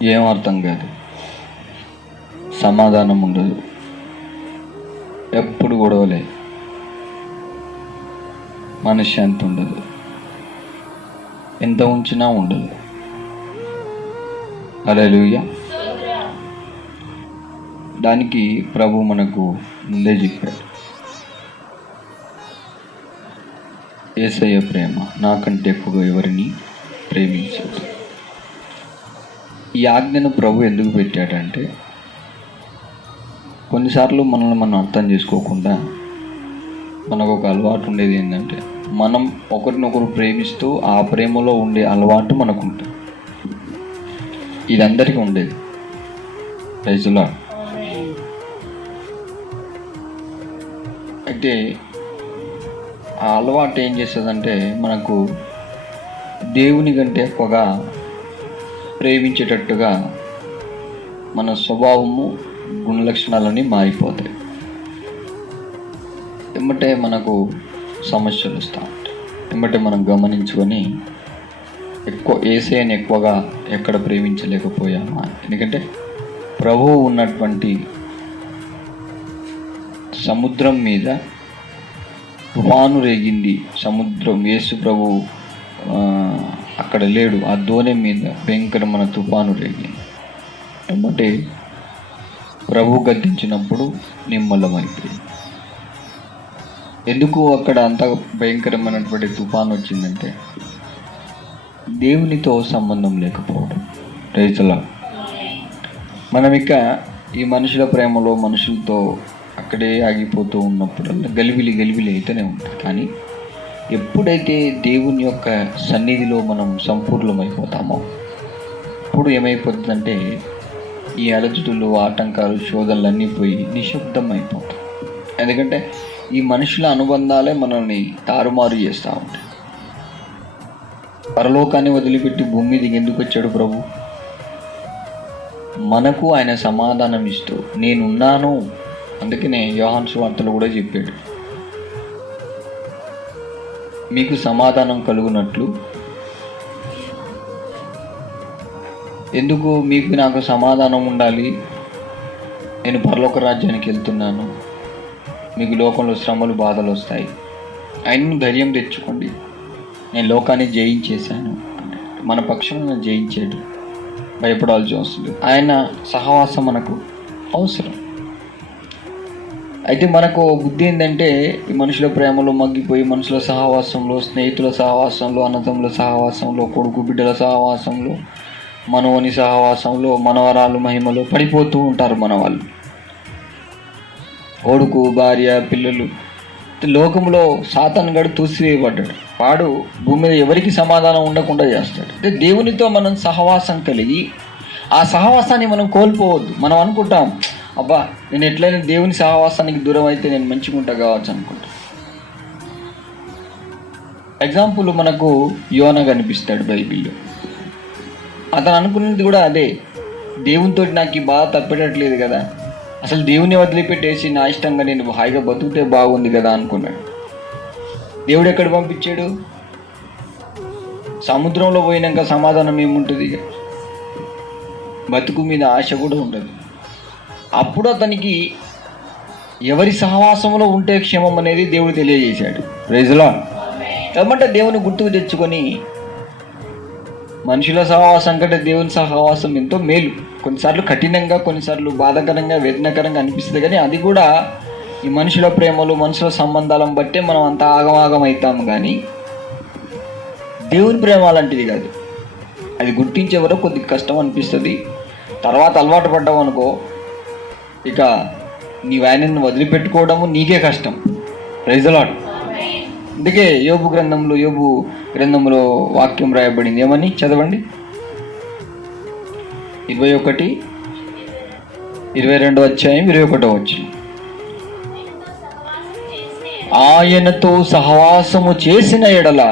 ఏం అర్థం కాదు, సమాధానం ఉండదు, ఎప్పుడు గొడవలే, మనశ్శాంతి ఉండదు, ఎంత ఉంచినా ఉండదు. హల్లెలూయా. దానికి ప్రభు మనకు ముందే చెప్పాడు, యేసయ్య ప్రేమ నాకంటే ఎక్కువగా ఎవరిని ప్రేమించదు. ఈ ఆజ్ఞను ప్రభు ఎందుకు పెట్టాడంటే, కొన్నిసార్లు మనల్ని మనం అర్థం చేసుకోకుండా మనకు ఒక అలవాటు ఉండేది ఏంటంటే, మనం ఒకరినొకరు ప్రేమిస్తూ ఆ ప్రేమలో ఉండే అలవాటు మనకు ఉంటుంది. ఇది అందరికీ ఉండేది. Praise Lord. అయితే ఆ అలవాటు ఏం చేస్తుందంటే, మనకు దేవుని కంటే ఎక్కువగా ప్రేమించేటట్టుగా మన స్వభావము, గుణలక్షణాలన్నీ మారిపోతాయి. ఎమ్మటే మనకు సమస్యలు వస్తూ ఉంటాయి. ఎమ్మటే మనం గమనించుకొని యేసయ్యని ఎక్కువగా ఎక్కడ ప్రేమించలేకపోయామా. ఎందుకంటే ప్రభువు ఉన్నటువంటి సముద్రం మీద తుఫాను రేగింది. సముద్రం, యేసు ప్రభు అక్కడ లేడు. ఆ దోణి మీద భయంకరమైన తుఫాను రేగింది. అంటే ప్రభు గద్దించినప్పుడు నిమ్మలమైపోయింది. ఎందుకు అక్కడ అంత భయంకరమైనటువంటి తుఫాను వచ్చిందంటే, దేవునితో సంబంధం లేకపోవడం. Praise Lord. మనం ఇక ఈ మనుషుల ప్రేమలో మనుషులతో అక్కడే ఆగిపోతూ ఉన్నప్పుడల్లా గలిబిలి అయితేనే ఉంటుంది. కానీ ఎప్పుడైతే దేవుని యొక్క సన్నిధిలో మనం సంపూర్ణమైపోతామో అప్పుడు ఏమైపోతుందంటే, ఈ అలజడులు, ఆటంకాలు, శోధనలన్నీ పోయి నిశ్శబ్దం అయిపోతాయి. ఎందుకంటే ఈ మనుషుల అనుబంధాలే మనల్ని తారుమారు చేస్తూ ఉంటాయి. పరలోకాన్ని వదిలిపెట్టి భూమి మీదకి ఎందుకు వచ్చాడు ప్రభు? మనకు ఆయన సమాధానం ఇస్తూ నేనున్నాను. అందుకనే యోహాను సువార్తలో కూడా చెప్పాడు, మీకు సమాధానం కలుగునట్లు. ఎందుకు మీకు నాకు సమాధానం ఉండాలి? నేను పరలోక రాజ్యానికి వెళ్తున్నాను, మీకు లోకంలో శ్రమలు, బాధలు వస్తాయి, ఆయనను ధైర్యం తెచ్చుకోండి, నేను లోకాన్ని జయించేశాను. మన పక్షాన జయించాడు, భయపడాల్సి వస్తుంది. ఆయన సహవాసం మనకు అవసరం. అయితే మనకు బుద్ధి ఏంటంటే, ఈ మనుషుల ప్రేమలో మగ్గిపోయి మనుషుల సహవాసంలో, స్నేహితుల సహవాసంలో, అన్నదమ్ముల సహవాసంలో, కొడుకు బిడ్డల సహవాసంలో, మనవని సహవాసంలో, మనవరాలు మహిమలో పడిపోతూ ఉంటారు మన వాళ్ళు. కొడుకు, భార్య, పిల్లలు. లోకంలో సాతాను గడు తూసివేయబడ్డాడు. వాడు భూమి మీద ఎవరికి సమాధానం ఉండకుండా చేస్తాడు. అంటే దేవునితో మనం సహవాసం కలిగి ఆ సహవాసాన్ని మనం కోల్పోవద్దు. మనం అనుకుంటాం, అబ్బా నేను ఎట్లయినా దేవుని సహవాసానికి దూరం అయితే నేను మంచిగా ఉంటా కావచ్చు అనుకుంటా. ఎగ్జాంపుల్ మనకు యోనా కనిపిస్తాడు బైబిల్లో. అతను అనుకున్నది కూడా అదే, దేవునితో నాకు ఈ బాధ తప్పేటట్లేదు కదా, అసలు దేవుని వదిలిపెట్టేసి నా ఇష్టంగా నేను హాయిగా బతుకుతే బాగుంది కదా అనుకున్నాడు. దేవుడు ఎక్కడ పంపించాడు? సముద్రంలో పోయినాక సమాధానం ఏముంటుంది? బతుకు మీద ఆశ కూడా ఉండదు. అప్పుడు అతనికి ఎవరి సహవాసంలో ఉంటే క్షేమం అనేది దేవుడు తెలియజేశాడు. Praise Lord. ఏమంటే దేవుని గుర్తుకు తెచ్చుకొని, మనుషుల సహవాసం కంటే దేవుని సహవాసం ఎంతో మేలు. కొన్నిసార్లు కఠినంగా, కొన్నిసార్లు బాధాకరంగా, వేదనకరంగా అనిపిస్తుంది. కానీ అది కూడా ఈ మనుషుల ప్రేమలు, మనుషుల సంబంధాలను బట్టే మనం అంత ఆగమాగం అవుతాము. కానీ దేవుని ప్రేమ అలాంటిది కాదు. అది గుర్తించే వరకు కొద్దిగా కష్టం అనిపిస్తుంది. తర్వాత అలవాటు పడ్డావు అనుకో, ఇక నీ ఆయనను వదిలిపెట్టుకోవడము నీకే కష్టం. Praise Lord. అందుకే యోబు గ్రంథంలో వాక్యం రాయబడింది. ఏమని చదవండి? 21, 22 ఆయనతో సహవాసము చేసిన ఎడల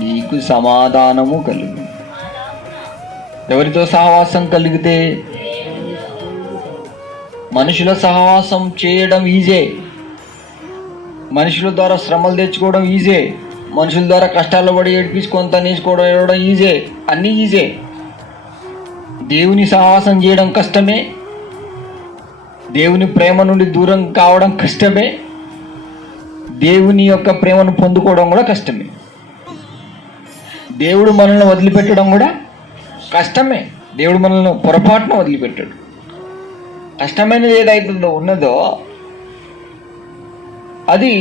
నీకు సమాధానము కలుగు. ఎవరితో సహవాసం కలిగితే? మనుషుల సహవాసం చేయడం ఈజే, మనుషుల ద్వారా శ్రమలు తెచ్చుకోవడం ఈజే, మనుషుల ద్వారా కష్టాలు పడి ఏడిపించుకొని తనేసుకోవడం ఈజే, అన్నీ ఈజే. దేవుని సహవాసం చేయడం కష్టమే, దేవుని ప్రేమ నుండి దూరం కావడం కష్టమే, దేవుని యొక్క ప్రేమను పొందుకోవడం కూడా కష్టమే. దేవుడు మనల్ని వదిలిపెట్టడం కూడా కష్టమే. దేవుడు మనల్ని పొరపాటున వదిలిపెట్టాడు. కష్టమైనది ఏదైతుందో ఉన్నదో అది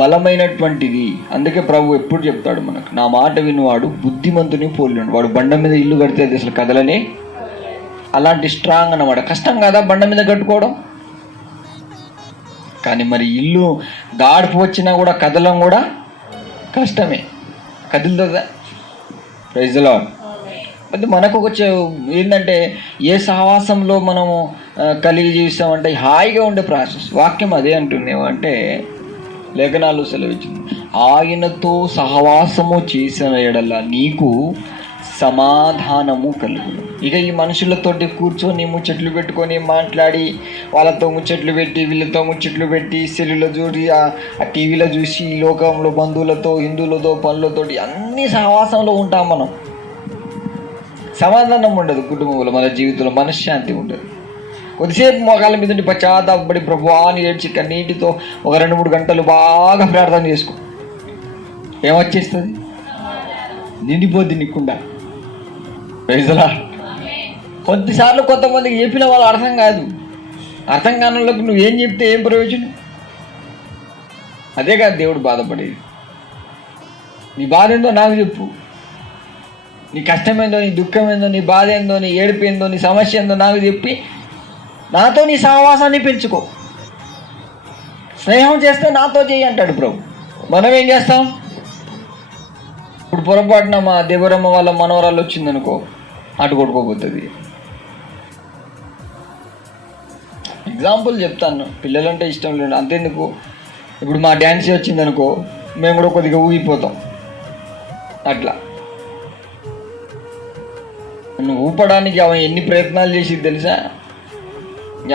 బలమైనటువంటిది. అందుకే ప్రభు ఎప్పుడు చెప్తాడు మనకు, నా మాట వినివాడు బుద్ధిమంతుని పోలినాడు. వాడు బండ మీద ఇల్లు కడితే అది అసలు కదలనే. అలాంటి స్ట్రాంగ్ అన్నమాట. కష్టం కదా బండ మీద కట్టుకోవడం. కానీ మరి ఇల్లు గాడుపు వచ్చినా కూడా కదలం కూడా కష్టమే. కదులుతుందా? Praise the Lord. అది మనకు ఒక ఏంటంటే ఏ సహవాసంలో మనము కలిగి జీవిస్తామంటే హాయిగా ఉండే ప్రాసెస్. వాక్యం అదే అంటుంది. ఏమంటే లేఖనాలు సెలవిచ్చింది, ఆయనతో సహవాసము చేసిన ఎడల నీకు సమాధానము కలుగును. ఇక ఈ మనుషులతోటి కూర్చొని ముచ్చట్లు పెట్టుకొని మాట్లాడి, వాళ్ళతో ముచ్చట్లు పెట్టి వీళ్ళతో ముచ్చట్లు పెట్టి సెల్లులో చూసి ఆ టీవీలో చూసి ఈ లోకంలో బంధువులతో హిందువులతో పనులతోటి అన్ని సహవాసంలో ఉంటాం మనం. సమాధానం ఉండదు కుటుంబంలో, మన జీవితంలో మనశ్శాంతి ఉండదు. కొద్దిసేపు మోకాళ్ళ మీద నుండి పశ్చాత్తాపడి ప్రభువా అని ఏడ్చి కన్నీటితో ఒక 2-3 గంటలు బాగా ప్రార్థన చేసుకో. ఏమొచ్చేస్తుంది? నిండిపోద్ది నీకుండా. Praise the Lord. కొద్దిసార్లు కొంతమందికి చెప్పిన వాళ్ళు అర్థం కాదు. అర్థం కాని వాళ్ళకి నువ్వేం చెప్తే ఏం ప్రయోజనం? అదే కాదు దేవుడు బాధపడేది. నీ బాధ ఏందో నాకు చెప్పు, నీ కష్టమేందో, నీ దుఃఖమేందో, నీ బాధ ఏందో, నీ ఏడుపు ఏందో, నీ సమస్య ఏందో నాకు చెప్పి నాతో నీ సహవాసాన్ని పెంచుకో. స్నేహం చేస్తే నాతో చేయి అంటాడు ప్రభు. మనం ఏం చేస్తాం? ఇప్పుడు పొరపాటున మా దేవరమ్మ వాళ్ళ మనవరాలు వచ్చిందనుకో, అటు కొట్టుకోపోతుంది. ఎగ్జాంపుల్ చెప్తాను, పిల్లలంటే ఇష్టం లేదు అంతేందుకు. ఇప్పుడు మా డ్యాన్సీ వచ్చిందనుకో, మేము కూడా కొద్దిగా ఊగిపోతాం. అట్లా నువ్వు ఊపడానికి ఆమె ఎన్ని ప్రయత్నాలు చేసి తెలుసా?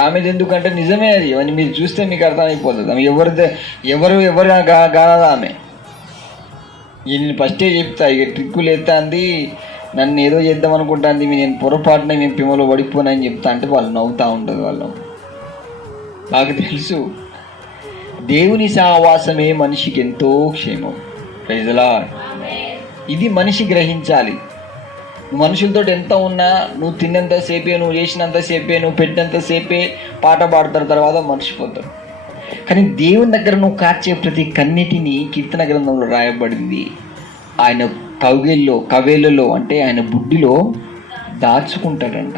ఆమెది ఎందుకంటే నిజమే అది. అవన్నీ మీరు చూస్తే మీకు అర్థమైపోతుంది. ఆమె ఎవరు కాదా ఆమె. నేను ఫస్టే చెప్తా, ఇక ట్రిక్కులు ఎత్తాంది, నన్ను ఏదో చేద్దాం అనుకుంటాంది, నేను పొరపాటున నేను పిమ్మలో పడిపోనని చెప్తా అంటే వాళ్ళు నవ్వుతూ ఉంటుంది. వాళ్ళు నాకు తెలుసు. దేవుని సహవాసమే మనిషికి ఎంతో క్షేమం. Praise the Lord. ఇది మనిషి గ్రహించాలి. నువ్వు మనుషులతో ఎంత ఉన్నా, నువ్వు తిన్నంతసేపే, నువ్వు చేసినంతసేపే, నువ్వు పెట్టినంతసేపే పాట పాడతారు, తర్వాత మర్చిపోతారు. కానీ దేవుని దగ్గర నువ్వు కార్చే ప్రతి కన్నిటిని కీర్తన గ్రంథంలో రాయబడింది ఆయన కవేలలో అంటే ఆయన బుడ్డిలో దాచుకుంటాడంట.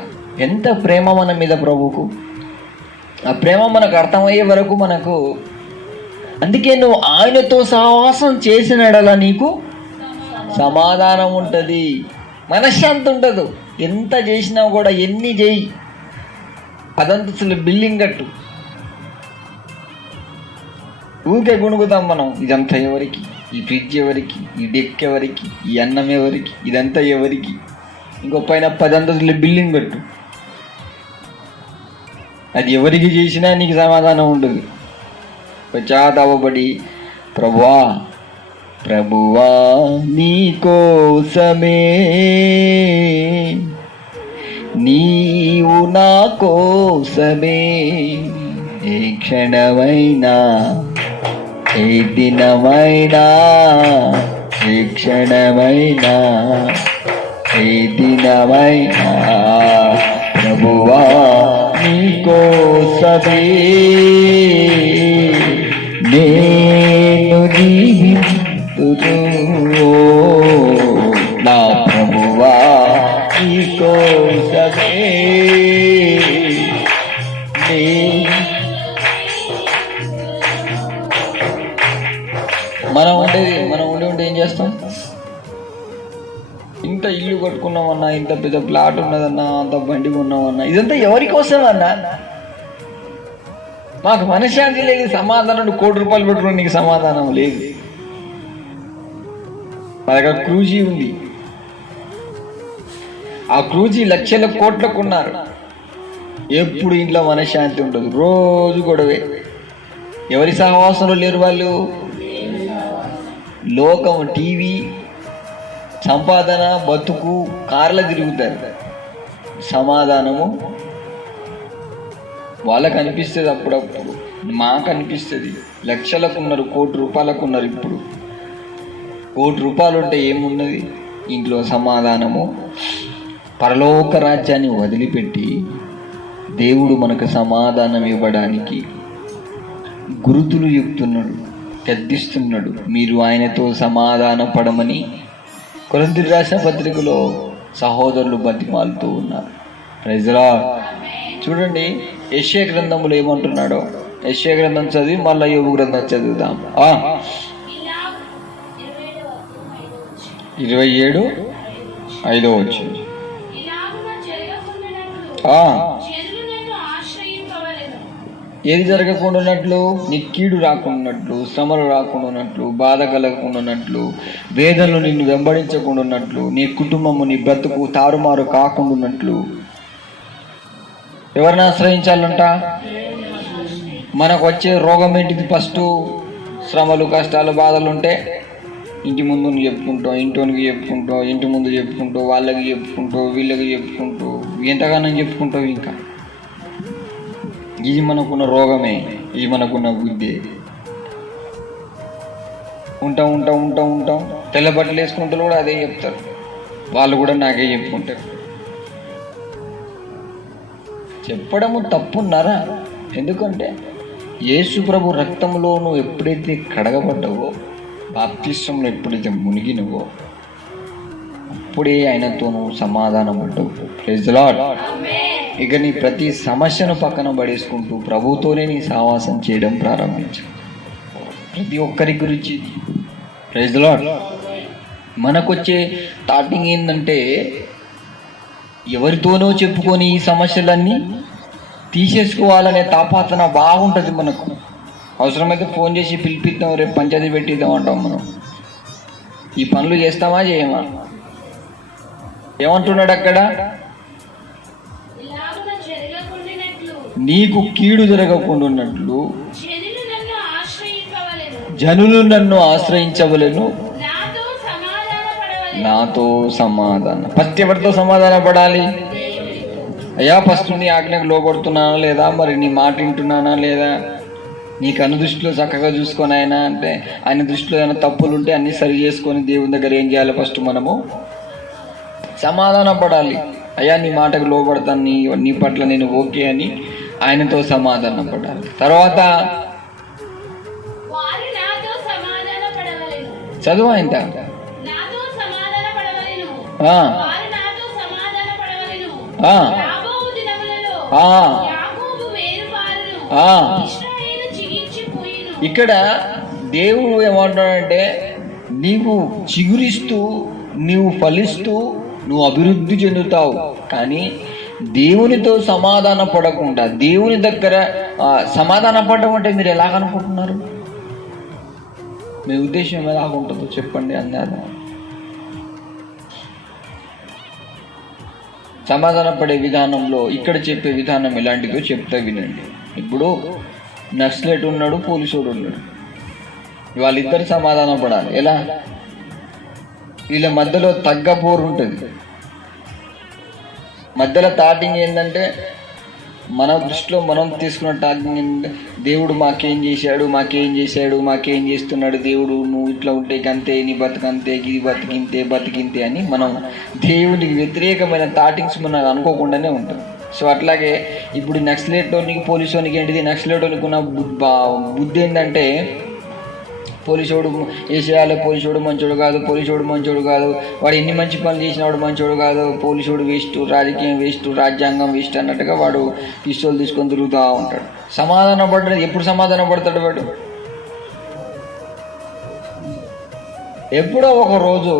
ఎంత ప్రేమ మన మీద ప్రభువుకు. ఆ ప్రేమ మనకు అర్థమయ్యే వరకు మనకు. అందుకే నువ్వు ఆయనతో సహవాసం చేసినడలా నీకు సమాధానం ఉంటుంది, మనశ్శాంతి ఉండదు. ఎంత చేసినా కూడా, ఎన్ని చేయి, 10 అంతస్తుల బిల్డింగ్ కట్టు, ఊరికే గుణుగుతాం మనం. ఇదంతా ఎవరికి? ఈ ఫ్రిడ్జ్ ఎవరికి? ఈ డెక్ ఎవరికి? ఈ అన్నం ఎవరికి? ఇదంతా ఎవరికి? ఇంకో పైన 10 అంతస్తుల బిల్డింగ్ కట్టు, అది ఎవరికి చేసినా నీకు సమాధానం ఉండదు. పశ్చాత్తాపపడి ప్రభువా నీ కోసమే, నీవు నా కోసమే, ఏ క్షణమైనా, ఏ దినమైనా, ఏ క్షణమైనా, ఏ దినమైనా, ప్రభువా నీ కోసమే నేను జీవింతును, నా ప్రభువా నీ కోసమే. మనం ఉండి ఏం చేస్తాం? ఇంత ఇల్లు కట్టుకున్నామన్నా, ఇంత పెద్ద ప్లాట్ ఉన్నదన్నా, అంత బండి కొన్నామన్నా, ఇదంతా ఎవరి కోసం అన్నా? మాకు మనశ్శాంతి లేదు, సమాధానం. 1 కోటి రూపాయలు పెట్టుకుని నీకు సమాధానం లేదు. మా దగ్గర క్రూజీ ఉంది, ఆ క్రూజీ లక్షల కోట్లకు ఉన్నారు. ఎప్పుడు ఇంట్లో మనశ్శాంతి ఉండదు, రోజు గొడవే. ఎవరి సహవాసంలో లేరు వాళ్ళు? లోకం, టీవీ, సంపాదన, బతుకు, కార్ల తిరుగుతారు. సమాధానము వాళ్ళకు అనిపిస్తుంది, అప్పుడప్పుడు మాకు అనిపిస్తుంది. లక్షలకు ఉన్నారు, ₹1,00,00,000 ఉన్నారు. ఇప్పుడు ₹1,00,00,000 ఉంటే ఏమున్నది ఇంట్లో? సమాధానము. పరలోక రాజ్యాన్ని వదిలిపెట్టి దేవుడు మనకు సమాధానం ఇవ్వడానికి గురుతులు చెప్తున్నాడు, గద్దిస్తున్నాడు. మీరు ఆయనతో సమాధాన పడమని కొరింథీయులకు రాసిన పత్రికలో సహోదరులు బతిమాలుతూ ఉన్నారు. Praise Lord. చూడండి యెషయా గ్రంథంలో ఏమంటున్నాడో. యెషయా గ్రంథం చదివి మళ్ళీ యోబు గ్రంథం చదువుదాం. 27:5 ఏది జరగకుండా ఉన్నట్లు? నీ కీడు రాకుండా, శ్రమలు రాకుండా ఉన్నట్లు, బాధ కలగకుండా ఉన్నట్లు, వేదనలు నిన్ను వెంబడించకుండా ఉన్నట్లు, నీ కుటుంబము నీ బ్రతుకు తారుమారు కాకుండా ఉన్నట్లు ఎవరిని ఆశ్రయించాలంట? మనకు వచ్చే రోగం ఏంటిది? ఫస్ట్ శ్రమలు, కష్టాలు, బాధలు ఉంటే ఇంటి ముందు చెప్పుకుంటావు, ఇంటికి చెప్పుకుంటావు, ఇంటి ముందు చెప్పుకుంటావు, వాళ్ళకి చెప్పుకుంటావు, వీళ్ళకి చెప్పుకుంటావు, ఎంతగానో చెప్పుకుంటావు. ఇంకా ఇది మనకున్న రోగమే, ఇది మనకున్న బుద్ధి. ఉంటాం తెల్ల బట్టలు వేసుకుంటారు కూడా అదే చెప్తారు, వాళ్ళు కూడా నాకే చెప్పుకుంటారు. చెప్పడము తప్పున్నారా? ఎందుకంటే యేసు ప్రభు రక్తంలో నువ్వు ఎప్పుడైతే కడగబడ్డావో, బాప్తిస్మంలో ఎప్పుడైతే మునిగినవో, అప్పుడే ఆయనతో నువ్వు సమాధానం పడ్డావు. Praise the Lord. ఇక నీ ప్రతి సమస్యను పక్కన పడేసుకుంటూ ప్రభుతోనే నీ సావాసం చేయడం ప్రారంభించు. ప్రతి ఒక్కరి గురించి. Praise the Lord. మనకొచ్చే స్టార్టింగ్ ఏంటంటే ఎవరితోనో చెప్పుకొని ఈ సమస్యలన్నీ తీసేసుకోవాలనే తాపాతన బాగుంటుంది మనకు. అవసరమైతే ఫోన్ చేసి పిలిపిద్దాం, రేపు పంచాయతీ పెట్టిద్దాం అంటాం. మనం ఈ పనులు చేస్తామా చేయమా? ఏమంటున్నాడు అక్కడ? నీకు కీడు జరగకుండా ఉన్నట్లు జనులు నన్ను ఆశ్రయించవలెను, నాతో సమాధానం. ఫస్ట్ ఎవరితో సమాధాన పడాలి? అయ్యా ఫస్ట్ నీ ఆజ్ఞకు లోబడుతున్నానా లేదా, మరి నీ మాట వింటున్నానా లేదా, నీకు అన్ని దృష్టిలో చక్కగా చూసుకొని అంటే ఆయన దృష్టిలో ఏమైనా తప్పులు ఉంటే అన్నీ సరి చేసుకొని దేవుని దగ్గర ఏం చేయాలి? ఫస్ట్ మనము సమాధాన పడాలి. అయ్యా నీ మాటకు లోబడతాను, నీ పట్ల నేను ఓకే అని ఆయనతో సమాధానం పడాలి. తర్వాత చదువు ఆయన ఇక్కడ దేవుడు ఏమంటాడంటే, నీవు చిగురిస్తూ, నీవు ఫలిస్తూ, నువ్వు అభివృద్ధి చెందుతావు. కానీ దేవునితో సమాధాన పడకుండా, దేవుని దగ్గర సమాధాన పడడం అంటే మీరు ఎలాగనుకుంటున్నారు? మీ ఉద్దేశం ఎలాగుంటుందో చెప్పండి. అందాదా సమాధాన పడే విధానంలో ఇక్కడ చెప్పే విధానం ఎలాంటిదో చెప్తా వినండి. ఇప్పుడు నక్సలైట్ ఉన్నాడు, పోలీసుడు ఉన్నాడు, వాళ్ళిద్దరు సమాధాన పడాలి. ఎలా? వీళ్ళ మధ్యలో తగ్గ పోరు ఉంటుంది. మధ్యలో టార్టింగ్ ఏంటంటే, మన దృష్టిలో మనం తీసుకున్న టార్టింగ్ ఏంటంటే, దేవుడు మాకేం చేశాడు, మాకేం చేస్తున్నాడు దేవుడు, నువ్వు ఇట్లా ఉంటే అంతే, నీ బతుకంతే, ఇది బతికింతే అని మనం దేవునికి వ్యతిరేకమైన టార్టింగ్స్ మనం అనుకోకుండానే ఉంటాం. సో అట్లాగే ఇప్పుడు నక్సలైట్లోనికి పోలీసోనికి ఏంటిది? నక్సలైట్లోనికి ఉన్న బుద్ధి ఏంటంటే, పోలీసోడు వేసేయాలి, పోలీసోడు మంచోడు కాదు, వాడు ఎన్ని మంచి పనులు చేసినా వాడు మంచోడు కాదు, పోలీసోడు వేస్ట్, రాజకీయం వేస్ట్, రాజ్యాంగం వేస్ట్ అన్నట్టుగా వాడు పిస్తోల్ తీసుకొని తిరుగుతూ ఉంటాడు. సమాధాన పడ్డాడు. ఎప్పుడు సమాధాన పడతాడు వాడు? ఎప్పుడో ఒక రోజు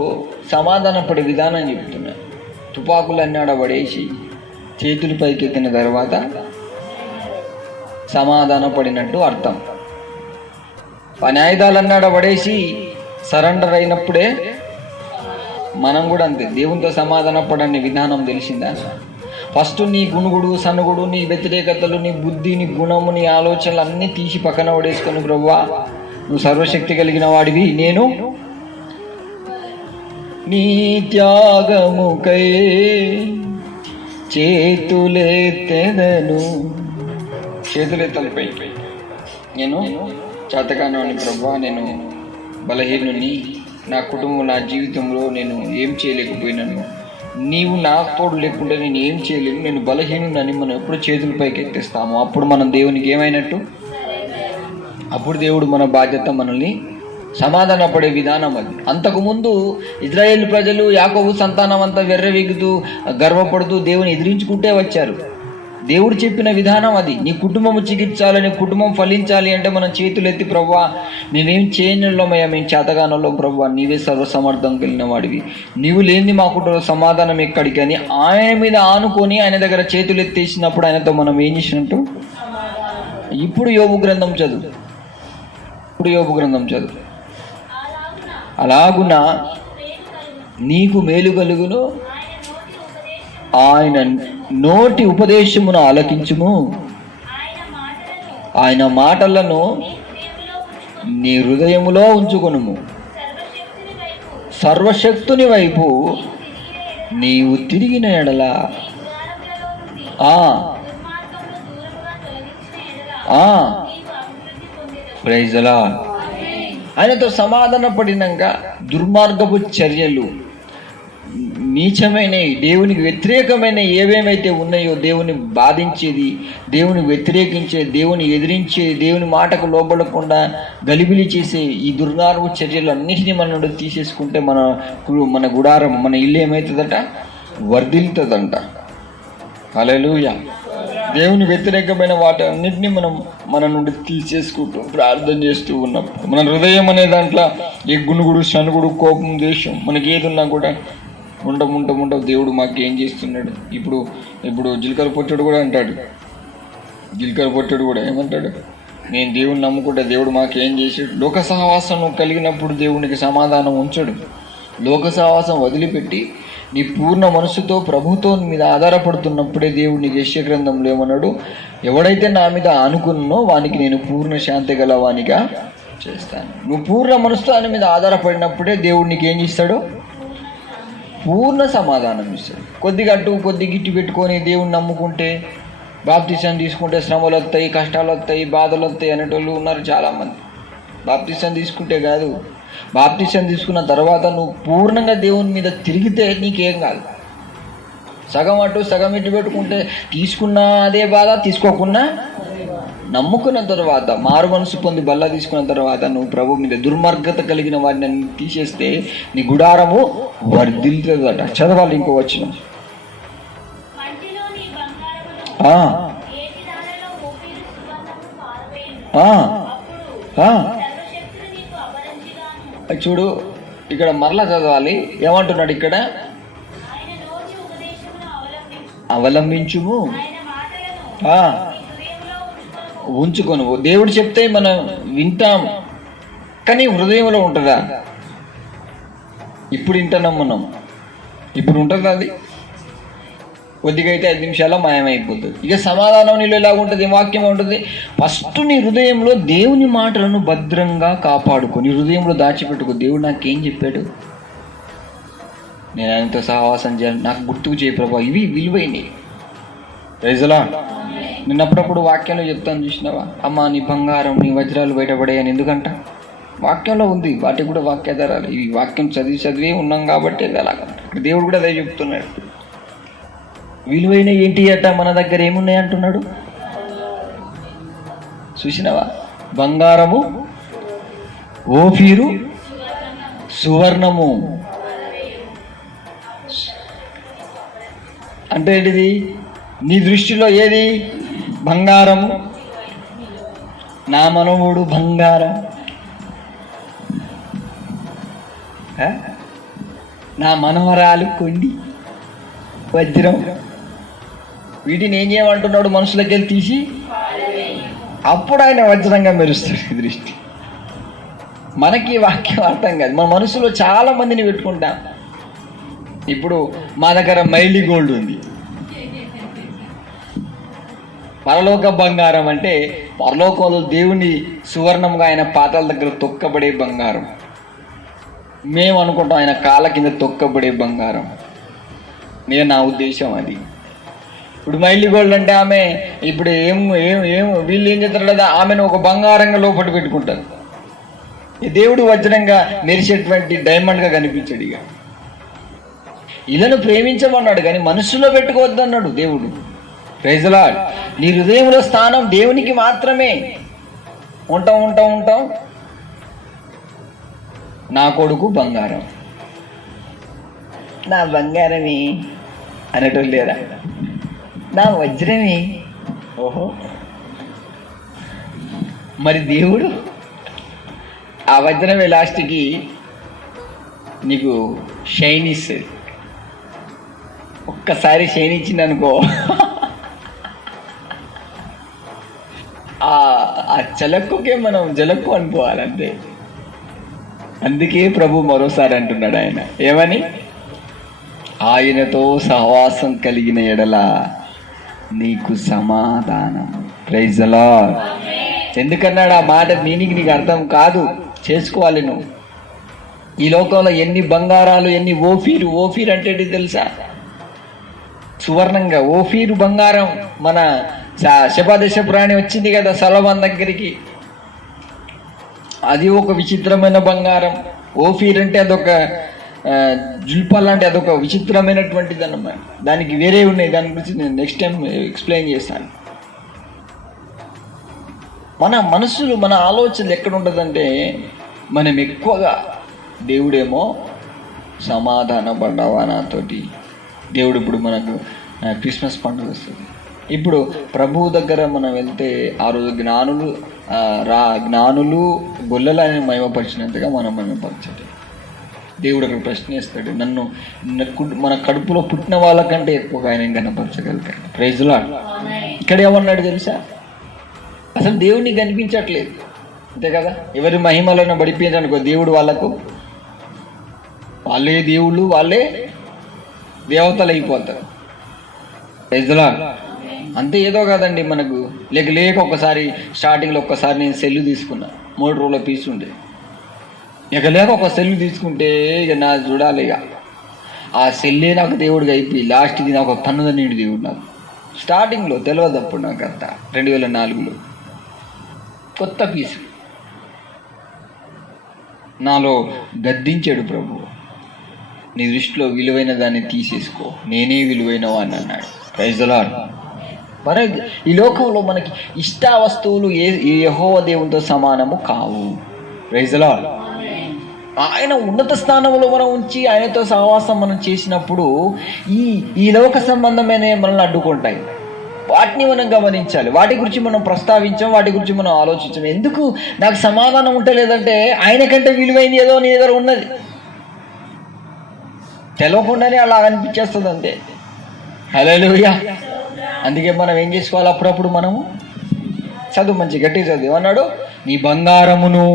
సమాధాన పడే విధానం చెప్తున్నా. తుపాకులన్నీ ఆడబడేసి చేతులు పైకెత్తిన తర్వాత సమాధాన పడినట్టు అర్థం. పనాయుధాలన్నీ ఆడబడేసి సరెండర్ అయినప్పుడే మనం కూడా అంతే. దేవునితో సమాధాన పడని విధానం తెలిసిందా? ఫస్ట్ నీ గుణుగుడు, సనుగుడు, నీ వ్యతిరేకతలు, నీ బుద్ధి, నీ గుణము, నీ ఆలోచనలు అన్నీ తీసి పక్కన పడేసుకొని, ప్రభువా నువ్వు సర్వశక్తి కలిగిన వాడివి, నేను నీ త్యాగముకై చేతులెత్తెదను. చేతులెత్తాలిపై నేను చేతకాని ప్రభువా, నేను బలహీనుని, నా కుటుంబం నా జీవితంలో నేను ఏం చేయలేకపోయినాను, నీవు నా తోడు లేకుంటే నేను ఏం చేయలేను, నేను బలహీనుని మనం ఎప్పుడు చేతుల పైకి ఎత్తేస్తామో అప్పుడు మనం దేవునికి ఏమైనట్టు. అప్పుడు దేవుడు మన బాధ్యత మనల్ని సమాధాన పడే విధానం అది. అంతకుముందు ఇజ్రాయేల్ ప్రజలు యాకోబు సంతానం అంతా వెర్రవీగుతూ గర్వపడుతూ దేవుని ఎదిరించుకుంటే వచ్చారు. దేవుడు చెప్పిన విధానం అది. నీ కుటుంబం చికిత్సాలి, నీ కుటుంబం ఫలించాలి అంటే మనం చేతులు ఎత్తి ప్రభువా మేమేం చేయనులోమయ్యా, మేము చేతగానంలో ప్రభువా, నీవే సర్వసమర్థం కలిగిన వాడివి, నీవు లేని మా కుటుంబ సమాధానం ఎక్కడికి అని ఆయన మీద ఆనుకొని ఆయన దగ్గర చేతులు ఎత్తేసినప్పుడు ఆయనతో మనం ఏం చేసినట్టు. ఇప్పుడు యోబు గ్రంథం చదువు. అలాగున నీకు మేలు కలుగును, ఆయన నోటి ఉపదేశమును ఆలకించుము, ఆయన మాటలను నీ హృదయములో ఉంచుకొనుము, సర్వశక్తుని వైపు నీవు తిరిగిన ఎడల ప్రైజ్ ది లార్డ్. ఆయనతో సమాధాన పడినాక దుర్మార్గపు చర్యలు, నీచమైన దేవునికి వ్యతిరేకమైన ఏవేమైతే ఉన్నాయో, దేవుని బాధించేది, దేవుని వ్యతిరేకించే, దేవుని ఎదిరించే, దేవుని మాటకు లోబడకుండా గలిబిలి చేసే ఈ దుర్మార్గపు చర్యలు అన్నిటినీ మన నుండి తీసేసుకుంటే మన గుడారం, మన ఇల్లు ఏమవుతుందట, వర్ధిల్తుందంట. హల్లెలూయా. దేవుని వ్యతిరేకమైన వాటి అన్నింటినీ మన నుండి తీసేసుకుంటూ ప్రార్థన చేస్తూ ఉన్నప్పుడు మన హృదయం అనే దాంట్లో ఏ గుణుగుడు, సనుగుడు, కోపం, దేశం మనకి ఏది ఉన్నా కూడా ఉండ దేవుడు మాకు ఏం చేస్తున్నాడు. ఇప్పుడు జీలకర్ర పొట్టడు కూడా అంటాడు. జీలకర్ర పొట్టడు కూడా ఏమంటాడు, నేను దేవుని నమ్ముకుంటే దేవుడు మాకేం చేసాడు. లోక సహవాసం కలిగినప్పుడు దేవునికి సమాధానం ఉంచడు. లోక సహవాసం వదిలిపెట్టి నీ పూర్ణ మనసుతో ప్రభుతో మీద ఆధారపడుతున్నప్పుడే దేవుడు నీకు యెషయా గ్రంథంలో ఏమన్నాడు, ఎవడైతే నా మీద ఆనుకున్నో వానికి నేను పూర్ణ శాంతి గల వానిగా చేస్తాను. నువ్వు పూర్ణ మనసుతో ఆయన మీద ఆధారపడినప్పుడే దేవుడు నీకు ఏం చేస్తాడు, పూర్ణ సమాధానం ఇస్తాడు. కొద్దిగా అటు కొద్దిగా గిట్టి పెట్టుకొని దేవుణ్ణి నమ్ముకుంటే, బాప్తిసం తీసుకుంటే శ్రమలు వస్తాయి, కష్టాలు వస్తాయి, బాధలు వస్తాయి అనేటోళ్ళు ఉన్నారు చాలామంది. బాప్తిసం తీసుకుంటే కాదు, బాప్తిసం తీసుకున్న తర్వాత నువ్వు పూర్ణంగా దేవుని మీద తిరిగితే నీకేం కాదు. సగం అటు సగం ఇటు పెట్టుకుంటే తీసుకున్నా అదే బాధ, తీసుకోకున్నా. నమ్ముకున్న తర్వాత, మారు మనసు పొంది బల్ల తీసుకున్న తర్వాత నువ్వు ప్రభు మీద దుర్మార్గత కలిగిన వారిని తీసేస్తే నీ గుడారము వర్ధిల్లుతుందట. చదవాలి ఇంకో వచనం. చూడు ఇక్కడ మరలా చదవాలి. ఏమంటున్నాడు ఇక్కడ, అవలంబించుము, ఉంచుకొను. దేవుడు చెప్తే మనం వింటాం, కానీ హృదయంలో ఉంటుందా? ఇప్పుడు వింటున్నాం మనం, ఇప్పుడు ఉంటుందా? అది కొద్దిగా అయితే 5 నిమిషాల్లో మాయమైపోతుంది. ఇక సమాధానం నీళ్ళు ఎలాగుంటుంది, వాక్యం ఉంటుంది. ఫస్ట్ నీ హృదయంలో దేవుని మాటలను భద్రంగా కాపాడుకో, నీ హృదయంలో దాచిపెట్టుకో. దేవుడు నాకేం చెప్పాడు, నేను ఆయనతో సహవాసం చేయాలి, నాకు గుర్తుకు చేయ ప్రభా, ఇవి విలువైనవి. Praise the Lord. నేను అప్పుడప్పుడు వాక్యంలో చెప్తాను, చూసినావా అమ్మా నీ బంగారం నీ వజ్రాలు బయటపడాయని. ఎందుకంట వాక్యంలో ఉంది, వాటికి కూడా వాక్యాధారాలు. ఇవి వాక్యం చదివి ఉన్నాం కాబట్టి అలాగ దేవుడు కూడా అదే చెప్తున్నాడు. విలువైన ఏంటి అట, మన దగ్గర ఏమున్నాయి అంటున్నాడు. చూసినావా, బంగారము, ఓఫీరు, సువర్ణము. అంటే ఏంటిది? నీ దృష్టిలో ఏది బంగారము? నా మనవుడు బంగారం, నా మనవరాలు కొండి, వజ్రం. వీటిని ఏం చేయమంటున్నాడు? మనుషులకి వెళ్ళి తీసి అప్పుడు ఆయన వజ్రంగా మెరుస్తాడు దృష్టి. మనకి వాక్యం అర్థం కాదు. మన మనసులో చాలా మందిని పెట్టుకుంటాం. ఇప్పుడు మా దగ్గర మైలీ గోల్డ్ ఉంది. పరలోక బంగారం అంటే పరలోకంలో దేవుని సువర్ణంగా ఆయన పాతాల దగ్గర తొక్కబడే బంగారం. మేము అనుకుంటాం ఆయన కాళ్ళ కింద తొక్కబడే బంగారం. నా ఉద్దేశం అది. ఇప్పుడు మైలి గోల్డ్ అంటే ఆమె ఇప్పుడు ఏం ఏం ఏం వీళ్ళు ఏం చేస్తారు కదా, ఆమెను ఒక బంగారంగా లోపల పెట్టుకుంటారు. దేవుడు వజ్రంగా మెరిసేటువంటి డైమండ్గా కనిపించాడు. ఇక ఇళ్ళను ప్రేమించమన్నాడు కానీ మనస్సులో పెట్టుకోవద్దు అన్నాడు దేవుడు. Praise the Lord. నీ హృదయంలో స్థానం దేవునికి మాత్రమే. ఉంటాం ఉంటాం ఉంటాం నా కొడుకు బంగారం, నా బంగారమే అనేటోళ్ళు లేరా? నా వజ్రమే. ఓహో, మరి దేవుడు ఆ వజ్రమే లాస్ట్కి నీకు షైన్ ఇస్తుంది. ఒక్కసారి షైన్ ఇచ్చింది అనుకో, ఆ చలక్కుకే మనం జలక్కు అనుకోవాలంతే. అందుకే ప్రభు మరోసారి అంటున్నాడు ఆయన ఏమని, ఆయనతో సహవాసం కలిగిన ఎడల నీకు సమాధానం. Praise the lord. ఎందుకన్నాడు ఆ మాట? నీకు అర్థం కాదు, చేసుకోవాలి నువ్వు. ఈ లోకంలో ఎన్ని బంగారాలు, ఎన్ని ఓఫీర్ అంటే తెలుసా? సువర్ణంగా ఓఫీరు బంగారం. మన శపదేశ ప్రాణి వచ్చింది కదా సొలొమోను దగ్గరికి, అది ఒక విచిత్రమైన బంగారం. ఓఫీర్ అంటే అదొక జుల్పా లాంటి అదొక విచిత్రమైనటువంటిది అన్నమాట. దానికి వేరే ఉన్నాయి, దాని గురించి నేను నెక్స్ట్ టైం ఎక్స్ప్లెయిన్ చేస్తాను. మన మనసులు, మన ఆలోచనలు ఎక్కడ ఉంటుందంటే, మనం ఎక్కువగా దేవుడేమో సమాధాన పడ్డావా నాతోటి. దేవుడు ఇప్పుడు మనకు క్రిస్మస్ పండుగ వస్తుంది. ఇప్పుడు ప్రభువు దగ్గర మనం వెళ్తే ఆ రోజు జ్ఞానులు గొల్లలని మహిమపరిచినంతగా మనం మహిమపరచాలి. దేవుడు అక్కడ ప్రశ్నిస్తాడు, నన్ను మన కడుపులో పుట్టిన వాళ్ళకంటే ఎక్కువగా ఆయన కనపరచగలుగుతాడు. Praise the lord. ఇక్కడ ఏమన్నాడు తెలుసా? అసలు దేవుడిని కనిపించట్లేదు, అంతే కదా. ఎవరి మహిమలను పడిపోయిందనుకో దేవుడు, వాళ్ళే దేవుళ్ళు, వాళ్ళే దేవతలు అయిపోతారు. Praise the Lord. అంతే ఏదో కాదండి మనకు. లేక ఒకసారి స్టార్టింగ్లో ఒక్కసారి నేను సెల్లు తీసుకున్నా, 3 రోజుల పీస్ ఉండే. లేక ఒక సెల్లు తీసుకుంటే ఇక నా చూడాలి, ఇక ఆ సెల్లే నాకు దేవుడికి అయిపోయి లాస్ట్కి నాకు తన్నుదన్నీడు దేవుడు. నాకు స్టార్టింగ్లో తెలియదు అప్పుడు, నాకు అంతా 2004లో కొత్త పీసు. నాలో గద్దించాడు ప్రభు, నీ దృష్టిలో విలువైన దాన్ని తీసేసుకో, నేనే విలువైన వాడిని అన్నాడు. Praise the Lord. మరి ఈ లోకంలో మనకి ఇష్ట వస్తువులు యెహోవా దేవునితో సమానము కావు. Praise the Lord. ఆయన ఉన్నత స్థానంలో మనం ఉంచి ఆయనతో సహవాసం మనం చేసినప్పుడు ఈ లోక సంబంధమైన మనల్ని అడ్డుకుంటాయి. వాటిని మనం గమనించాలి, వాటి గురించి మనం ప్రస్తావించాం, వాటి గురించి మనం ఆలోచించాం. ఎందుకు నాకు సమాధానం ఉంటలేదంటే, ఆయన కంటే విలువైంది ఏదో నీ దగ్గర ఉన్నది. తెలవకుండానే అలా అనిపించేస్తుంది అంతే. హల్లెలూయా. అందుకే మనం ఏం చేసుకోవాలి, అప్పుడప్పుడు మనము చదువు, మంచి గట్టి చదువు. అన్నాడు, నీ బంగారమును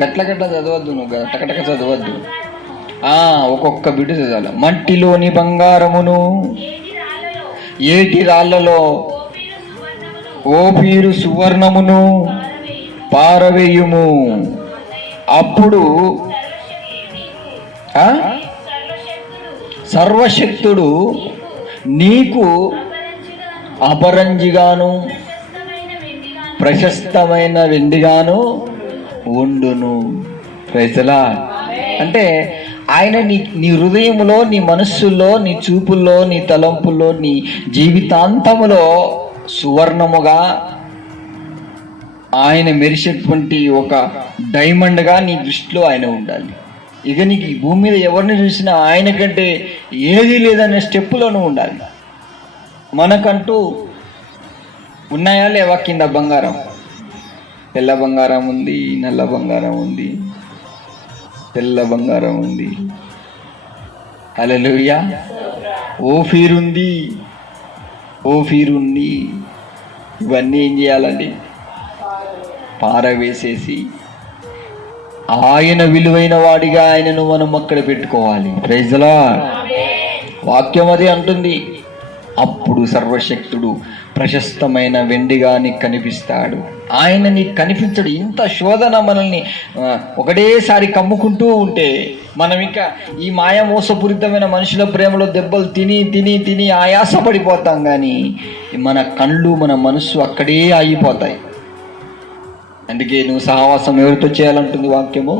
గట్ల చదవద్దు, నువ్వు గట్టకటక చదవద్దు, ఒక్కొక్క బిడ్డ చదవాలి. మట్టిలోని బంగారమును, ఏటి రాళ్లలో ఓఫీరు సువర్ణమును పారవేయుము, అప్పుడు సర్వశక్తుడు నీకు అపరంజిగాను ప్రశస్తమైన వెండిగాను ఉండును. Praise the Lord. అంటే ఆయన నీ హృదయంలో, నీ మనస్సులో, నీ చూపుల్లో, నీ తలంపుల్లో, నీ జీవితాంతములో సువర్ణముగా ఆయన మెరిసేటువంటి ఒక డైమండ్గా నీ దృష్టిలో ఆయన ఉండాలి. ఇక నీకు ఈ భూమి మీద ఎవరిని చూసినా ఆయన కంటే ఏది లేదనే స్టెప్పులోనూ ఉండాలి. మనకంటూ ఉన్నాయా లేవా? కింద బంగారం, తెల్ల బంగారం ఉంది, నల్ల బంగారం ఉంది, తెల్ల బంగారం ఉంది. హల్లెలూయా. ఓఫీర్ ఉంది. ఇవన్నీ ఏం చేయాలండి? పారవేసేసి ఆయన విలువైన వాడిగా ఆయనను మనం అక్కడ పెట్టుకోవాలి. Praise the Lord. వాక్యం అది అంటుంది. అప్పుడు సర్వశక్తుడు ప్రశస్తమైన వెండిగా నీకు కనిపిస్తాడు. ఆయన నీకు కనిపించడు. ఇంత శోధన మనల్ని ఒకటేసారి కమ్ముకుంటూ ఉంటే మనం ఇంకా ఈ మోసపూరితమైన మనుషుల ప్రేమలో దెబ్బలు తిని తిని తిని ఆయాసపడిపోతాం. కానీ మన కళ్ళు మన మనస్సు అక్కడే ఆగిపోతాయి. అందుకే నువ్వు సహవాసం ఎవరితో చేయాలంటుంది వాక్యము?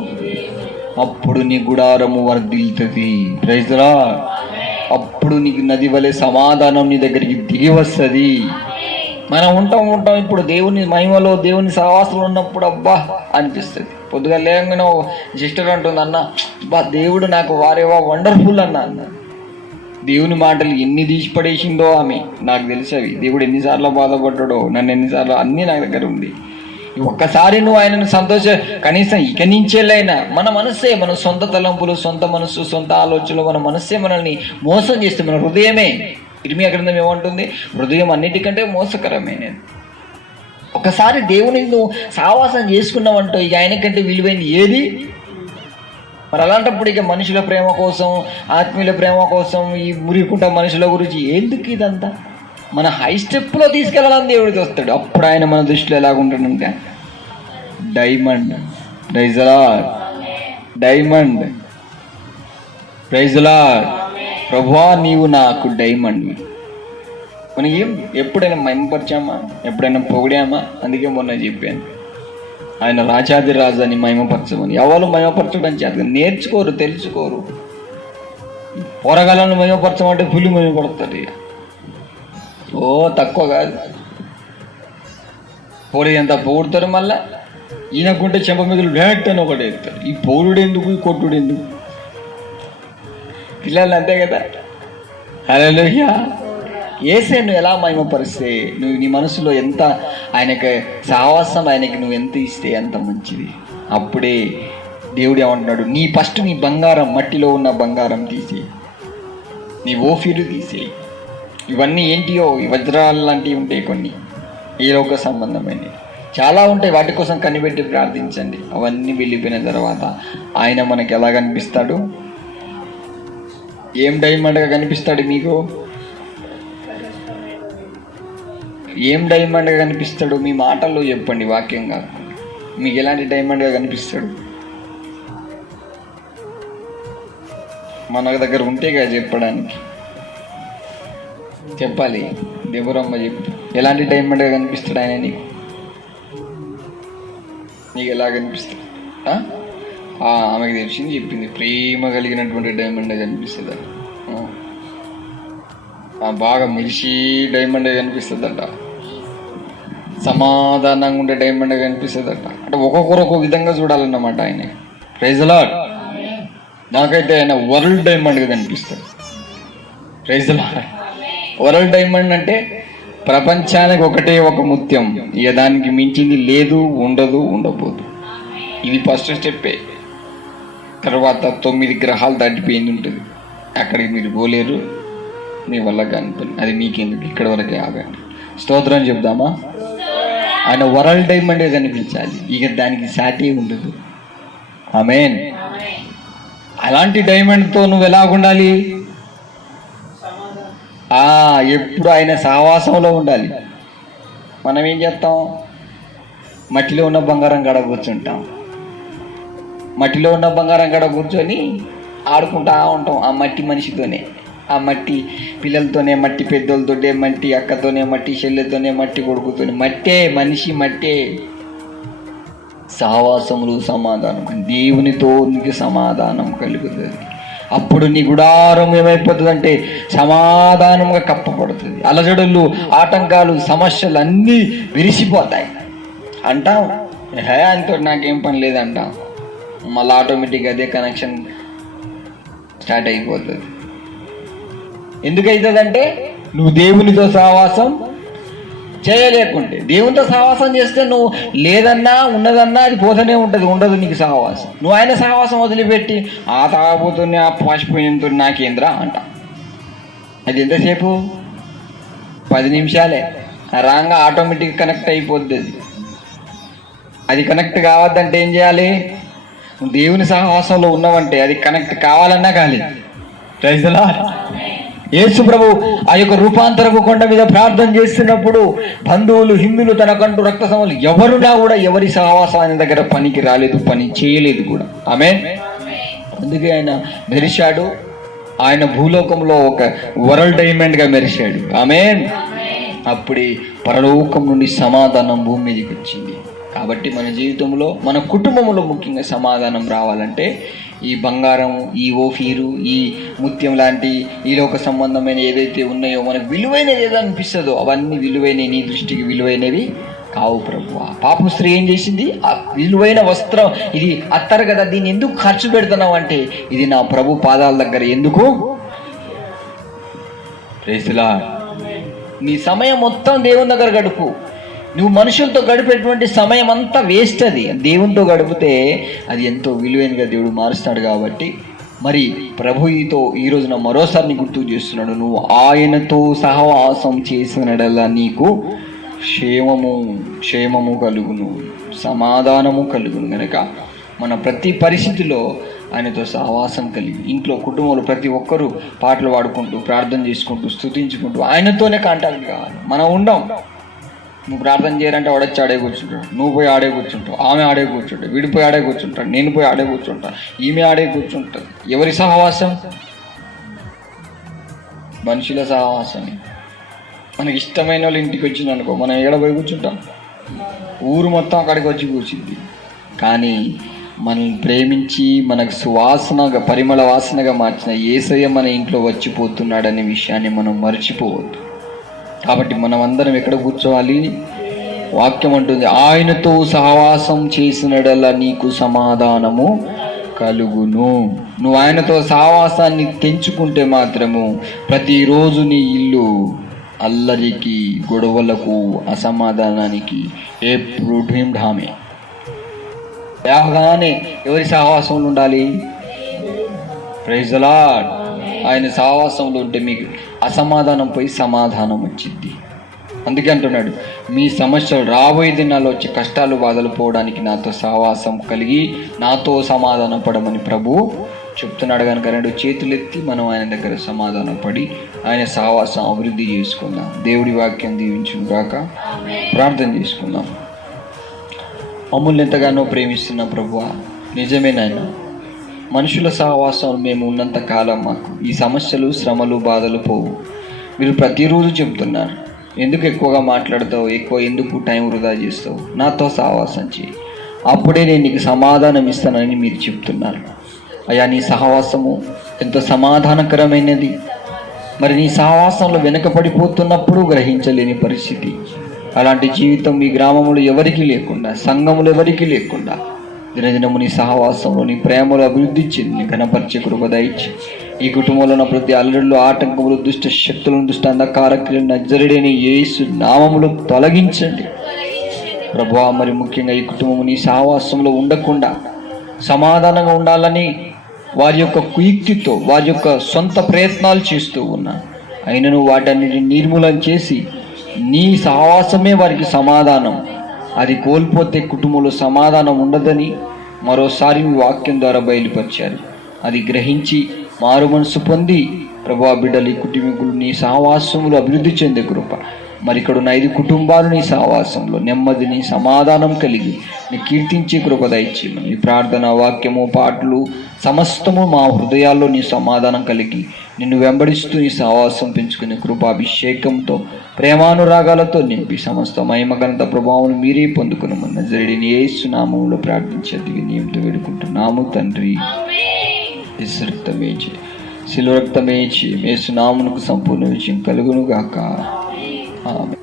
అప్పుడు నీ గుడారము వర్ధిల్లుతుంది. Praise the lord. అప్పుడు నీకు నది వలె సమాధానం నీ దగ్గరికి దిగి వస్తుంది. మనం ఉంటాం ఇప్పుడు దేవుని మహిమలో దేవుని సహవాసంలో ఉన్నప్పుడు అబ్బా అనిపిస్తుంది. పొద్దుగా లేకుండా సిస్టర్ అంటుంది, అన్న బా దేవుడు నాకు వారేవా వండర్ఫుల్ అన్న. దేవుని మాటలు ఎన్ని తీసి పడేసిందో ఆమె నాకు తెలిసేవి. దేవుడు ఎన్నిసార్లు బాధపడ్డాడో, నన్ను ఎన్నిసార్లు, అన్నీ నా దగ్గర ఉంది. ఒక్కసారి నువ్వు ఆయనను కనీసం ఇక నుంచేలైనా మన మనస్సే, మన సొంత తలంపులు, సొంత మనస్సు, సొంత ఆలోచనలు, మన మనస్సే మనల్ని మోసం చేస్తే మన హృదయమే. ఇర్మియా గ్రంథం ఏమంటుంది? హృదయం అన్నిటికంటే మోసకరమే. నేను ఒకసారి దేవుని నువ్వు సావాసం చేసుకున్నావంటో ఇక ఆయనకంటే విలువైంది ఏది? మరి అలాంటప్పుడు ఇక మనుషుల ప్రేమ కోసం, ఆత్మీయుల ప్రేమ కోసం, ఈ మురికుంట మనుషుల గురించి ఎందుకు ఇదంతా? మన హై స్టెప్లో తీసుకెళ్ళాలని దేవుడికి వస్తాడు. అప్పుడు ఆయన మన దృష్టిలో ఎలాగుంటాడంటే diamond. Praise the Lord. Diamond. Praise the Lord. ప్రభువా నీవు నాకు డైమండ్. మనకి ఎప్పుడైనా మహిమపరిచామా? ఎప్పుడైనా పొగిడామా? అందుకే మొన్న చెప్పాను, ఆయన రాజాది రాజు అని మహిమపరచమని. ఎవరు మహిమపరచడం చేత నేర్చుకోరు, తెలుసుకోరు. పోరగాలను మహిమపరచమంటే పులి మహిమపడతారు. ఇక ఓ తక్కువ కాదు, పొడి ఎంత పొగుడతారు. మళ్ళా ఈయనకుంటే చెంప మిగులు డైరెక్ట్ అని ఒకటి ఎత్తారు. ఈ పౌరుడు ఎందుకు, ఈ కొట్టుడు ఎందుకు? పిల్లలు అంతే కదా. హల్లెలూయా. యేసే నువ్వు ఎలా మహిమపరిస్తే, నువ్వు నీ మనసులో ఎంత ఆయనకి సహవాసం, ఆయనకి నువ్వు ఎంత ఇస్తే అంత మంచిది. అప్పుడే దేవుడు ఏమంటున్నాడు? నీ బంగారం, మట్టిలో ఉన్న బంగారం తీసి, నీ ఓఫీలు తీసేయి. ఇవన్నీ ఏంటియో, ఈ వజ్రాలు లాంటివి ఉంటాయి, కొన్ని ఈ లోక సంబంధమైనవి చాలా ఉంటాయి. వాటి కోసం కనిపెట్టి ప్రార్థించండి. అవన్నీ వెళ్ళిపోయిన తర్వాత ఆయన మనకి ఎలా కనిపిస్తాడు? ఏం డైమండ్గా కనిపిస్తాడు మీకు? ఏం డైమండ్గా కనిపిస్తాడు? మీ మాటల్లో చెప్పండి, వాక్యం కాదు. మీకు ఎలాంటి డైమండ్గా కనిపిస్తాడు? మన దగ్గర ఉంటే కదా చెప్పడానికి. చెప్పాలి. దేవురమ్మ చెప్పు, ఎలాంటి డైమండ్గా కనిపిస్తాడు ఆయన నీకు? నీకు ఎలా కనిపిస్తాడు? ఆమెకు తెలిసింది చెప్పింది, ప్రేమ కలిగినటువంటి డైమండ్గా కనిపిస్తుందట. బాగా మెరిసి డైమండ్గా కనిపిస్తుందట. సమాధానంగా ఉండే డైమండ్గా కనిపిస్తుందట. అంటే ఒక్కొక్కరు ఒక్కొక్క విధంగా చూడాలన్నమాట ఆయన. Praise the Lord. నాకైతే ఆయన వరల్డ్ డైమండ్గా కనిపిస్తాడు. Praise the Lord. World diamond అంటే ప్రపంచానికి ఒకటే ఒక ముత్యం, ఇక దానికి మించింది లేదు, ఉండదు, ఉండబోదు. ఇది ఫస్ట్ స్టెప్పే. తర్వాత 9 గ్రహాలు దాటిపోయింది ఉంటుంది. అక్కడికి మీరు పోలేరు, మీ వల్ల కాని. అది మీకెందుకు, ఇక్కడ వరకే ఆగండి. స్తోత్రం చెప్దామా? ఆయన వరల్డ్ డైమండ్గా కనిపించాలి, ఇక దానికి సాటి ఉండదు. ఆమేన్. అలాంటి డైమండ్తో నువ్వు ఎలాగుండాలి? ఎప్పుడు ఆయన సహవాసంలో ఉండాలి. మనం ఏం చేస్తాం? మట్టిలో ఉన్న బంగారం కాడ కూర్చుంటాం. మట్టిలో ఉన్న బంగారం కాడ కూర్చొని ఆడుకుంటా ఉంటాం ఆ మట్టి మనిషితోనే, ఆ మట్టి పిల్లలతోనే, మట్టి పెద్దోళ్ళతోనే, మట్టి అక్కతోనే, మట్టి చెల్లెతోనే, మట్టి కొడుకుతోనే. మట్టే మనిషి, మట్టే. సహవాసములు సమాధానం, దేవునితో నీకు సమాధానం కలుగుతుంది. అప్పుడు నీ గుడారం ఏమైపోతుందంటే సమాధానంగా కప్పబడుతుంది. అలజడులు, ఆటంకాలు, సమస్యలు అన్నీ విరిసిపోతాయి. అంటాం ఆయనతో నాకేం పని లేదంటాం, మళ్ళీ ఆటోమేటిక్గా అదే కనెక్షన్ స్టార్ట్ అయిపోతుంది. ఎందుకైతుందంటే నువ్వు దేవునితో సహవాసం చేయలేకుంటే. దేవునితో సహవాసం చేస్తే నువ్వు లేదన్నా ఉన్నదన్నా అది పోతూనే ఉంటుంది, ఉండదు నీకు సహవాసం. నువ్వు ఆయన సహవాసం వదిలిపెట్టి ఆ తాగబోతున్నా, ఆ పాసిపోయినతో నాకేంద్రా అంట. అది ఎంతసేపు? 10 నిమిషాలే. రాగా ఆటోమేటిక్ కనెక్ట్ అయిపోద్ది. అది కనెక్ట్ కావద్దంటే ఏం చేయాలి? నువ్వు దేవుని సహవాసంలో ఉన్నావంటే అది కనెక్ట్ కావాలన్నా కాలి. Praise the Lord. యేసు ప్రభు ఆ యొక్క రూపాంతరపు కొండ మీద ప్రార్థన చేస్తున్నప్పుడు బంధువులు, హిందువులు, తనకంటూ రక్త సంబంధులు ఎవరున్నా కూడా ఎవరి సహవాసం ఆయన దగ్గర పనికి రాలేదు, పని చేయలేదు కూడా. ఆమేన్. అందుకే ఆయన మెరిశాడు. ఆయన భూలోకంలో ఒక వరల్డ్ డైమండ్ గా మెరిశాడు. ఆమేన్. అప్పుడే పరలోకం నుండి సమాధానం భూమి మీదకి వచ్చింది. కాబట్టి మన జీవితంలో, మన కుటుంబంలో ముఖ్యంగా సమాధానం రావాలంటే ఈ బంగారం, ఈ ఓఫీరు, ఈ ముత్యం లాంటి ఈ లోక సంబంధమైన ఏదైతే ఉన్నాయో, మనకు విలువైనది ఏదో అనిపిస్తుందో అవన్నీ విలువైనవి నీ దృష్టికి విలువైనవి కావు ప్రభు. పాపం స్త్రీ ఏం చేసింది? ఆ విలువైన వస్త్రం, ఇది అత్తరు కదా, దీన్ని ఎందుకు ఖర్చు పెడుతున్నావు అంటే, ఇది నా ప్రభు పాదాల దగ్గర ఎందుకు. Praise the Lord. నీ సమయం మొత్తం దేవుని దగ్గర గడుపు. నువ్వు మనుషులతో గడిపేటువంటి సమయం అంతా వేస్ట్. అది దేవునితో గడిపితే అది ఎంతో విలువైనగా దేవుడు మారుస్తాడు. కాబట్టి మరి ప్రభుతో ఈ రోజున మరోసారి గుర్తు చేస్తున్నాడు, నువ్వు ఆయనతో సహవాసం చేసినడల్లా నీకు క్షేమము కలుగును, సమాధానము కలుగును. కనుక మన ప్రతి పరిస్థితిలో ఆయనతో సహవాసం కలిగి, ఇంట్లో కుటుంబంలో ప్రతి ఒక్కరూ పాటలు పాడుకుంటూ, ప్రార్థన చేసుకుంటూ, స్తుతించుకుంటూ ఆయనతోనే కాంటాక్ట్ కావాలి. మనం ఉండం. నువ్వు ప్రార్థన చేయాలంటే వాడొచ్చి ఆడే కూర్చుంటాడు, నువ్వు పోయి ఆడే కూర్చుంటావు, ఆమె ఆడే కూర్చుంటావు, వీడిపోయి ఆడే కూర్చుంటాడు, నేను పోయి ఆడే కూర్చుంటా, ఈమె ఆడే కూర్చుంటుంది. ఎవరి సహవాసం? మనుషుల సహవాసం. మనకి ఇష్టమైన వాళ్ళు ఇంటికి వచ్చింది అనుకో, మనం ఎక్కడ పోయి కూర్చుంటాం? ఊరు మొత్తం అక్కడికి వచ్చి కూర్చుంది. కానీ మనల్ని ప్రేమించి మనకు సువాసనగా, పరిమళ వాసనగా మార్చిన యేసయ్య మన ఇంట్లో వచ్చిపోతున్నాడనే విషయాన్ని మనం మర్చిపోవద్దు. కాబట్టి మనం అందరం ఎక్కడ కూర్చోవాలి? వాక్యం అంటుంది, ఆయనతో సహవాసం చేసినడల్లా నీకు సమాధానము కలుగును. నువ్వు ఆయనతో సహవాసాన్ని తెంచుకుంటే మాత్రము ప్రతిరోజు నీ ఇల్లు అల్లరికి, గొడవలకు, అసమాధానానికి ఎప్పుడు ఢామే. లేవగానే ఎవరి సహవాసంలో ఉండాలి? Praise the Lord. ఆయన సహవాసంలో ఉంటే మీకు అసమాధానం పోయి సమాధానం వచ్చింది. అందుకే అంటున్నాడు, మీ సమస్యలు రాబోయే దినాల్లో వచ్చే కష్టాలు, బాధలు పోవడానికి నాతో సహవాసం కలిగి నాతో సమాధానం పడమని ప్రభు చెప్తున్నాడు. కనుక రెండు చేతులెత్తి మనం ఆయన దగ్గర సమాధానం పడి ఆయన సహవాసం అభివృద్ధి చేసుకుందాం. దేవుడి వాక్యం దీవించును గాక. ప్రార్థన చేసుకుందాం. మమ్మల్ని ఎంతగానో ప్రేమిస్తున్న ప్రభువా, నిజమే నాయన, మనుషుల సహవాసం మేము ఉన్నంత కాలం మాకు ఈ సమస్యలు, శ్రమలు, బాధలు పోవు. మీరు ప్రతిరోజు చెప్తున్నారు, ఎందుకు ఎక్కువగా మాట్లాడతావు, ఎందుకు టైం వృధా చేస్తావు, నాతో సహవాసం చేయి, అప్పుడే నేను నీకు సమాధానం ఇస్తానని మీరు చెప్తున్నారు. అయ్యా, నీ సహవాసము ఎంతో సమాధానకరమైనది. మరి నీ సహవాసంలో వెనకపడిపోతున్నప్పుడు గ్రహించలేని పరిస్థితి. అలాంటి జీవితం ఈ గ్రామంలో ఎవరికి లేకుండా, సంఘములు ఎవరికి లేకుండా దినదినము నీ సహవాసంలో, నీ ప్రేమలో అభివృద్ధి చెంది నీ ఘనపరిచే కృప దయచి ఈ కుటుంబంలో ఉన్న ప్రతి అల్లరిలో, ఆటంకములు, దుష్ట శక్తులను, దుష్ట అంధకార క్రియలను నజరేయుడైన యేసు నామములో తొలగించండి ప్రభువా. మరి ముఖ్యంగా ఈ కుటుంబం నీ సహవాసంలో ఉండకుండా సమాధానంగా ఉండాలని వారి యొక్క కుయుక్తితో, వారి యొక్క సొంత ప్రయత్నాలు చేస్తూ ఉన్నా, అయినను వాటన్నిటిని నిర్మూలన చేసి నీ సహవాసమే వారికి సమాధానం. అది కోల్పోతే కుటుంబంలో సమాధానం ఉండదని మరోసారి మీ వాక్యం ద్వారా బయలుపరిచారు. అది గ్రహించి మారు మనసు పొంది ప్రభువా, బిడ్డలు, ఈ కుటుంబీకులు నీ సహవాసంలో అభివృద్ధి చెందే కృప. మరి ఇక్కడ ఉన్న 5 కుటుంబాలు నీ సహవాసంలో నెమ్మదిని, సమాధానం కలిగి నీ కీర్తించే కృప దయచేయమని ఈ ప్రార్థన, వాక్యము, పాటలు సమస్తము మా హృదయాల్లో నీ సమాధానం కలిగి నిన్ను వెంబడిస్తూ నీ సహవాసం పెంచుకునే కృపాభిషేకంతో, ప్రేమానురాగాలతో నింపి సమస్త మహిమ, ఘనత, ప్రభావం మీరే పొందుకునమని నజరేయుడైన యేసు నామములో ప్రార్థించేది వినయంతో వేడుకుంటున్నాము తండ్రి. రక్తమేచి, శిలువ రక్తమేచి యేసు నామమునకు సంపూర్ణ విజయం కలుగును గాక. ఆమేన్.